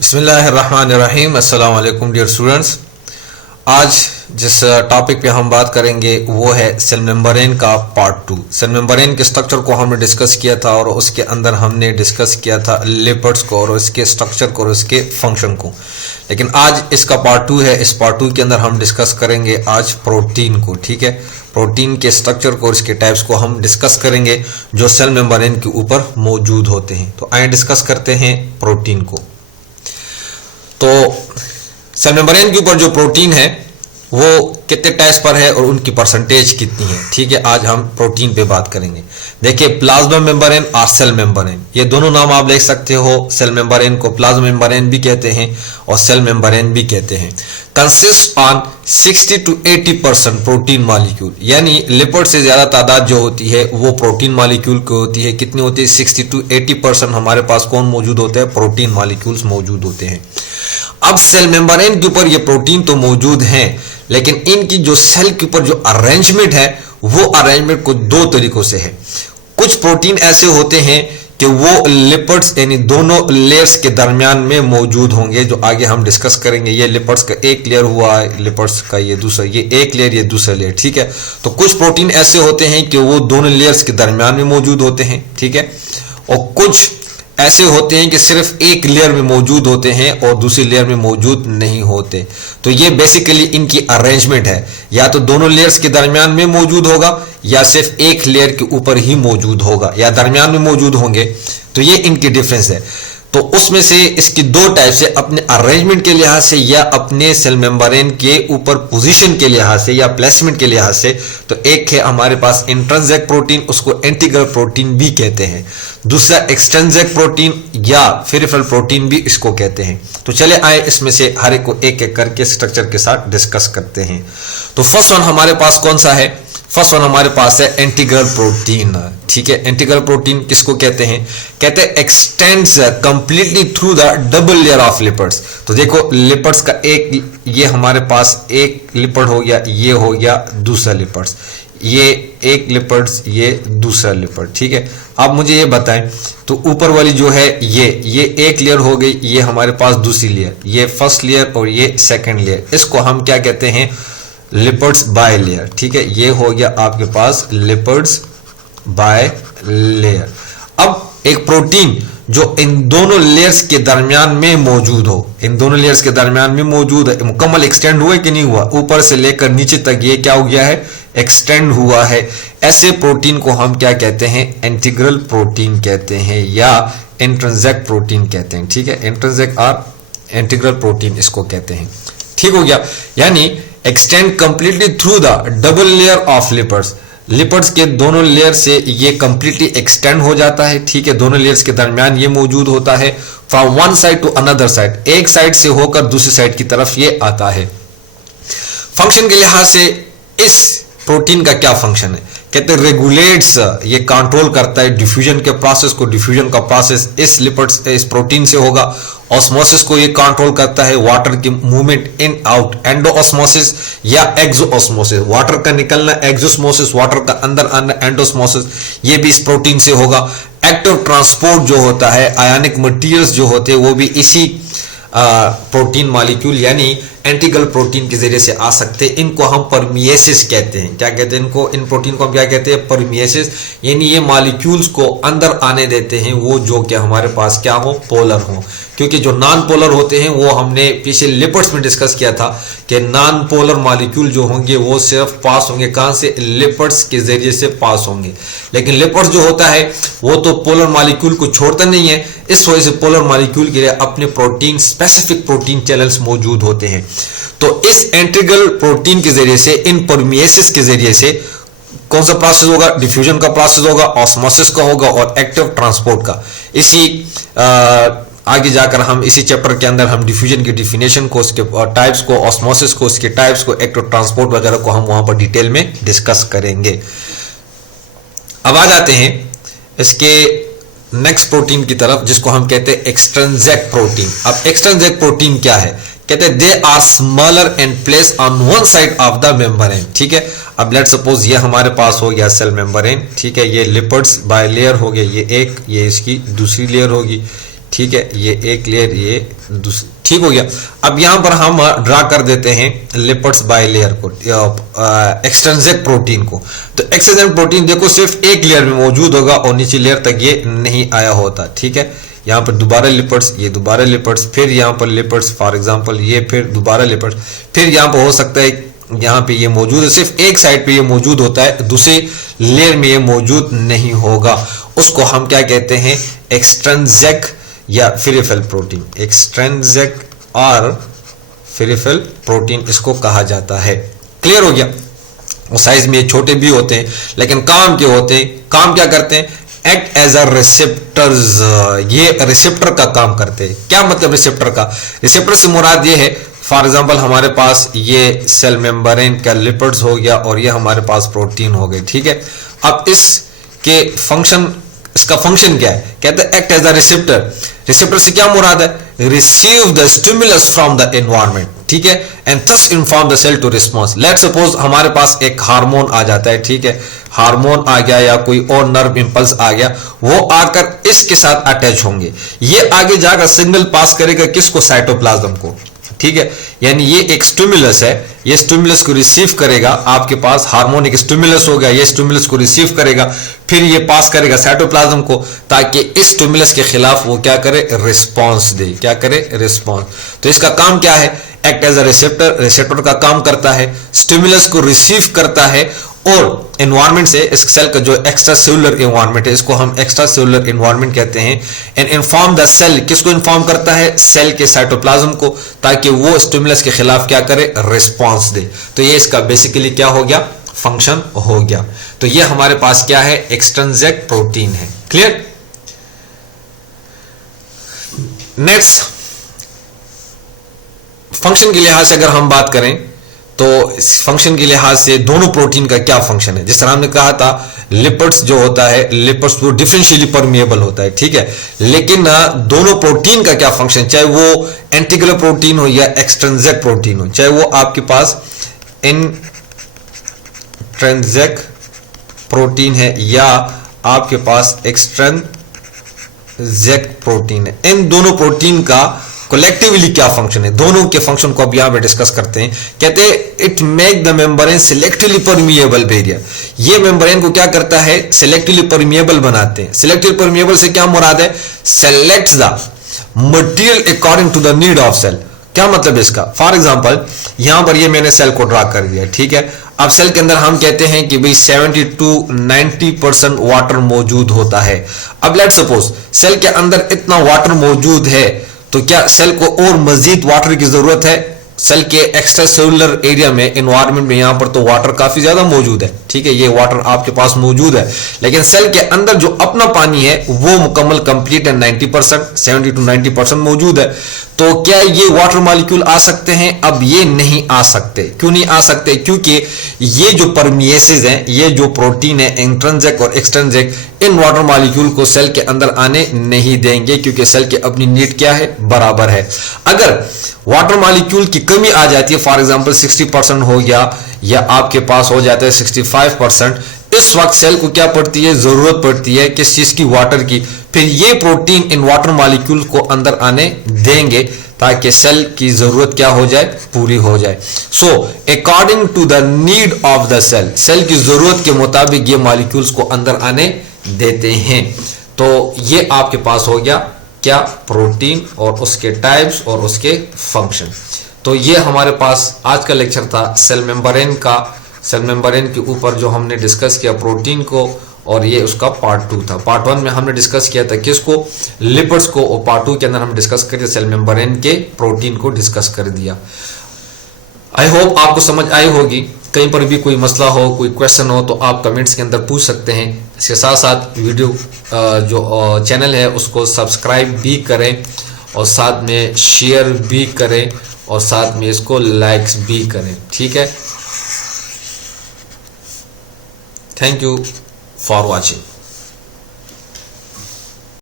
बिस्मिल्लाहिर्रहमानिर्रहीम। अस्सलाम वालेकुम डियर स्टूडेंट्स। आज जिस टॉपिक पे हम बात करेंगे वो है सेल मेम्ब्रेन का पार्ट 2। सेल मेम्ब्रेन के स्ट्रक्चर को हमने डिस्कस किया था और उसके अंदर हमने डिस्कस किया था लिपिड्स को और उसके स्ट्रक्चर को और उसके फंक्शन को। लेकिन आज इसका पार्ट 2 है। इस पार्ट 2 के अंदर हम डिस्कस करेंगे आज प्रोटीन को। ठीक है, प्रोटीन के स्ट्रक्चर को और इसके टाइप्स को हम डिस्कस करेंगे जो सेल मेम्ब्रेन के ऊपर मौजूद होते हैं। तो आइए डिस्कस करते हैं प्रोटीन को। तो सेल मेम्ब्रेन के ऊपर जो प्रोटीन है वो कितने टाइप्स पर है और उनकी परसेंटेज कितनी है। ठीक है, आज हम प्रोटीन पे बात करेंगे। देखिए, प्लाज्मा मेम्ब्रेन और सेल मेम्ब्रेन, ये दोनों नाम आप लिख सकते हो। सेल मेम्ब्रेन को प्लाज्मा मेम्ब्रेन भी कहते हैं और सेल मेम्ब्रेन भी कहते हैं। Consist on 60 to 80% protein molecule, यानी लिपिड से ज्यादा तादाद जो होती है वो प्रोटीन मॉलिक्यूल की होती है। कितनी होती है? 60 to 80% हमारे पास कौन मौजूद होते हैं? प्रोटीन मॉलिक्यूल्स मौजूद होते हैं। अब सेल मेम्ब्रेन के ऊपर ये प्रोटीन तो मौजूद हैं, लेकिन इनकी जो सेल के ऊपर जो अरेंजमेंट है वो अरेंजमेंट को दो तरीकों से है। कुछ प्रोटीन ऐसे होते हैं कि वो लिपिड्स यानी दोनों लेयर्स के दरमियान में मौजूद होंगे, जो आगे हम डिस्कस करेंगे। ये लिपिड्स का एक लेयर हुआ है, लिपिड्स का ये दूसरा, ये एक लेयर, ये दूसरा लेयर। ठीक है, तो कुछ प्रोटीन ऐसे होते हैं कि वो दोनों लेयर्स के दरमियान में मौजूद होते हैं। ठीक है, और कुछ ऐसे होते हैं कि सिर्फ एक लेयर में मौजूद होते हैं और दूसरी लेयर में मौजूद नहीं होते। तो ये बेसिकली इनकी अरेंजमेंट है, या तो दोनों लेयर्स के दरमियान में मौजूद होगा या सिर्फ एक लेयर के ऊपर ही मौजूद होगा या दरमियान में मौजूद होंगे। तो ये इनकी डिफरेंस है। तो उसमें से इसकी दो टाइप से, अपने अरेंजमेंट के लिहाज से या अपने सेल मेम्ब्रेन के ऊपर पोजीशन के लिहाज से या प्लेसमेंट के लिहाज से। तो एक है हमारे पास इंट्रिंसिक प्रोटीन, उसको इंटीग्रल प्रोटीन भी कहते हैं। दूसरा एक्सट्रिंसिक प्रोटीन या पेरिफेरल प्रोटीन भी इसको कहते हैं। तो चले आए इसमें से हर एक को एक एक करके स्ट्रक्चर के साथ डिस्कस करते हैं। तो फर्स्ट वन हमारे पास कौन सा है? फर्स्ट वन हमारे पास है इंटीग्रल प्रोटीन। ठीक है, इंटीग्रल प्रोटीन किसको कहते हैं? कहते हैं x tends completely through the double layer of lipids. तो देखो, लिपिड्स का एक, ये हमारे पास एक लिपिड हो गया, ये हो गया दूसरा लिपिड्स, ये एक लिपिड्स, ये दूसरा लिपिड। ठीक है, अब मुझे ये बताएं, तो ऊपर वाली जो है ये एक लेयर हो गई, ये हमारे पास दूसरी लेयर, ये फर्स्ट लेयर और ये सेकंड लेयर। इसको हम क्या कहते हैं? Lipids by layer. ठीक है, ये हो गया आपके पास लिपिड्स बाय लेयर। अब एक प्रोटीन जो इन दोनों लेयर्स के दरमियान में मौजूद हो, इन दोनों लेयर्स के दरमियान में मौजूद है, मुकम्मल एक्सटेंड हुआ है कि नहीं हुआ? ऊपर से लेकर नीचे तक ये क्या हो गया है? एक्सटेंड हुआ है। ऐसे प्रोटीन को हम क्या कहते हैं? इंटीग्रल प्रोटीन कहते हैं या इंट्रिंसिक प्रोटीन कहते हैं। ठीक है, इंट्रिंसिक और इंटीग्रल प्रोटीन इसको कहते हैं। ठीक हो गया, यानी extend completely through the double layer of lipids. Lipids के दोनों लेयर से ये कंप्लीटली एक्सटेंड हो जाता है। ठीक है, दोनों लेयर्स के दरमियान ये मौजूद होता है। From one side to another side, एक साइड से होकर दूसरी साइड की तरफ ये आता है। फंक्शन के लिहाज से इस प्रोटीन का क्या फंक्शन है? कहते हैं रेगुलेट्स, ये कंट्रोल करता है डिफ्यूजन के प्रोसेस को। डिफ्यूजन का प्रोसेस इस लिपिड्स, इस प्रोटीन से होगा। ऑस्मोसिस को ये कंट्रोल करता है, वाटर की मूवमेंट इन आउट, एंडोऑस्मोसिस या एक्सोऑस्मोसिस, वाटर का निकलना एक्सोऑस्मोसिस, वाटर का अंदर आना एंडोऑस्मोसिस, ये भी इस प्रोटीन से होगा। एक्टिव ट्रांसपोर्ट जो होता है, आयनिक मटेरियल्स जो होते हैं वो भी इसी प्रोटीन मॉलिक्यूल यानी इंटीग्रल प्रोटीन के जरिए से आ सकते हैं। इनको हम परमिएसिस कहते हैं। क्या कहते हैं इनको? इन प्रोटीन को हम क्या कहते हैं? परमिएसिस, यानी ये मॉलिक्यूल्स को अंदर आने देते हैं वो जो कि हमारे पास क्या हो? पोलर हो। क्योंकि जो नॉन पोलर होते हैं वो हमने पीछे लिपिड्स में डिस्कस किया था कि नॉन पोलर मॉलिक्यूल जो होंगे वो सिर्फ पास होंगे कहां से? लिपिड्स के जरिए से पास होंगे। लेकिन लिपिड्स जो होता है वो तो पोलर मॉलिक्यूल को छोड़ता नहीं है। इस वजह से पोलर मॉलिक्यूल के लिए अपने प्रोटीन, स्पेसिफिक प्रोटीन चैनल्स मौजूद होते हैं। तो इस इंटीग्रल प्रोटीन के जरिए से, इन परमिएसिस के जरिए से कौन सा प्रोसेस होगा? डिफ्यूजन का प्रोसेस होगा, ऑस्मोसिस का होगा और एक्टिव ट्रांसपोर्ट का। इसी आगे जाकर हम इसी चैप्टर के अंदर हम डिफ्यूजन की डिफिनेशन को, उसके टाइप्स को, ऑस्मोसिस को, उसके टाइप्स को, एक्टिव ट्रांसपोर्ट वगैरह को हम वहां पर डिटेल में डिस्कस करेंगे। अब आ जाते हैं इसके नेक्स्ट प्रोटीन की तरफ, जिसको हम कहते हैं एक्सट्रिंसिक प्रोटीन। अब एक्सट्रिंसिक प्रोटीन क्या है? कहते हैं they are smaller and place on one side of the membrane. ठीक है, अब लेट सपोज ये हमारे पास हो गया सेल मेम्ब्रेन। ठीक है, ये लिपिड्स बाय लेयर हो गए, ये एक, ये इसकी दूसरी लेयर होगी। ठीक है, ये एक लेयर, ये दूसरी, ठीक हो गया। अब यहां पर हम ड्रा कर देते हैं लिपिड्स बाय लेयर को, एक्सट्रिंसिक प्रोटीन को। तो एक्सट्रिंसिक प्रोटीन देखो सिर्फ एक लेयर में मौजूद होगा और नीचे लेयर तक ये नहीं आया होता, ठीक है। यहाँ पर दोबारा लिपिड्स, ये दोबारा लिपिड्स, फिर यहाँ पर लिपिड्स, फॉर एग्जांपल ये फिर दोबारा लिपिड्स, फिर यहाँ पर हो सकता है यहाँ पे ये मौजूद है, सिर्फ एक साइड पे ये मौजूद होता है, दूसरी लेयर में ये मौजूद नहीं होगा। उसको हम क्या कहते हैं, एक्सट्रिंसिक या पेरिफेरल प्रोटीन, एक्सट्रिंसिक और पेरिफेरल प्रोटीन इसको कहा जाता है। क्लियर हो गया। वो साइज में छोटे भी होते हैं लेकिन काम के होते हैं, काम क्या करते हैं, एक्ट एज अ रिसेप्टर्स, ये रिसेप्टर का काम करते हैं। क्या मतलब रिसेप्टर का, रिसेप्टर से मुराद ये है, फॉर एग्जांपल हमारे पास ये सेल मेम्ब्रेन का लिपिड्स हो गया और ये हमारे पास प्रोटीन हो गए, ठीक है। अब इसके फंक्शन, इसका फंक्शन क्या है, कहते हैं act as a receptor. Receptor से क्या मुराद है, receive the stimulus from the environment, ठीक है, and thus inform the cell to response. Let's suppose हमारे पास एक हार्मोन आ जाता है, ठीक है, हार्मोन आ गया या कोई और नर्व इंपल्स आ गया, वो आकर इसके साथ अटैच होंगे, ये आगे जाकर सिग्नल पास करेगा किसको, साइटोप्लाज्म को, ठीक है। यानी ये एक स्टिमुलस है, ये स्टिमुलस को रिसीव करेगा, आपके पास हार्मोन एक स्टिमुलस हो गया, ये स्टिमुलस को रिसीव करेगा, फिर ये पास करेगा साइटोप्लाज्म को, ताकि इस स्टिमुलस के खिलाफ वो क्या करे, रिस्पॉन्स दे, क्या करे, रिस्पॉन्स। तो इसका काम क्या है, act as a receptor, receptor का काम करता है, स्टिमुलस को रिसीव करता है और एनवायरनमेंट से, इस सेल का जो एक्स्ट्रा सेलुलर एनवायरनमेंट है, इसको हम एक्स्ट्रा सेलुलर एनवायरनमेंट कहते हैं, एंड इन्फॉर्म द सेल, किसको इन्फॉर्म करता है, सेल के साइटोप्लाज्म को, ताकि वो स्टिमुलस के खिलाफ क्या करे, रिस्पॉन्स दे। तो ये इसका बेसिकली क्या हो गया, फंक्शन हो गया। तो ये हमारे पास क्या है, एक्सट्रिंसिक प्रोटीन है। क्लियर। नेक्स्ट, फंक्शन के लिहाज से अगर हम बात करें तो फंक्शन के लिहाज से दोनों प्रोटीन का क्या फंक्शन है। जिस तरह हमने कहा था लिपिड्स जो होता है, लिपिड्स वो डिफरेंशियली परमिएबल होता है, ठीक है, लेकिन दोनों प्रोटीन का क्या फंक्शन, चाहे वो एंटीग्युलर प्रोटीन हो या एक्सट्रिंसिक प्रोटीन हो, चाहे वो आपके पास इंट्रिंसिक प्रोटीन है या आपके पास एक्सट्रिंसिक प्रोटीन है, इन दोनों प्रोटीन का कलेक्टिवली क्या फंक्शन है, दोनों के फंक्शन को अब यहां पे डिस्कस करते हैं। कहते हैं it make the membrane selectively permeable barrier, ये मेम्ब्रेन को क्या करता है, सिलेक्टिवली परमिएबल बनाते हैं। सिलेक्टिवली परमिएबल से क्या मुराद है, selects the material according to the need of cell. क्या मतलब इसका, फॉर एग्जांपल यहां पर ये मैंने सेल को ड्रा कर दिया, ठीक है। अब सेल के अंदर हम कहते हैं कि भाई 70 to 90% वाटर मौजूद होता है। अब लेट्स सपोज सेल के अंदर इतना वाटर मौजूद है, तो क्या सेल को और मजीद वाटर की जरूरत है, सेल के एक्स्ट्रा सेलुलर एरिया में, एनवायरनमेंट में, यहां पर तो वाटर काफी ज्यादा मौजूद है, ठीक है, ये वाटर आपके पास मौजूद है, लेकिन सेल के अंदर जो अपना पानी है वो मुकम्मल कंप्लीट है, 90%, 70 to 90% मौजूद है। तो क्या ये वाटर मॉलिक्यूल आ सकते हैं, अब ये नहीं आ सकते। क्यों नहीं आ सकते, क्योंकि ये जो परमिएसेस हैं, ये जो प्रोटीन है इंट्रिंसिक और एक्सट्रिंसिक, इन वाटर मॉलिक्यूल को सेल के अंदर आने नहीं देंगे, क्योंकि सेल की अपनी नीड क्या है, बराबर है। अगर वाटर मॉलिक्यूल की कमी आ जाती है, फॉर एग्जांपल 60% हो गया या आपके पास हो जाता है 65%, इस वक्त सेल को क्या पड़ती है, जरूरत पड़ती है किस चीज की, वाटर की। फिर ये प्रोटीन इन वाटर मॉलिक्यूल को अंदर आने देंगे ताकि सेल की जरूरत क्या हो जाए, पूरी हो जाए। So according to the need of the cell, cell की जरूरत के मुताबिक ये मॉलिक्यूल्स को अंदर आने देते हैं। तो ये आपके पास हो गया क्या, प्रोटीन और उसके टाइप्स और उसके फंक्शन। तो ये हमारे पास आज का लेक्चर था सेल मेम्ब्रेन का। सेल मेम्ब्रेन के ऊपर जो हमने डिस्कस किया प्रोटीन को, और ये उसका पार्ट 2 था। पार्ट 1 में हमने डिस्कस किया था किसको, लिपिड्स को, और पार्ट 2 के अंदर हम डिस्कस करके सेल मेम्ब्रेन के प्रोटीन को डिस्कस कर दिया। आई होप आपको समझ आई होगी। कहीं पर भी कोई मसला हो, कोई क्वेश्चन हो, तो आप कमेंट्स के अंदर पूछ सकते हैं। इसके साथ साथ वीडियो जो चैनल है उसको सब्सक्राइब भी करें और साथ में शेयर भी करें और साथ में इसको लाइक्स भी करें, ठीक है। Thank you for watching.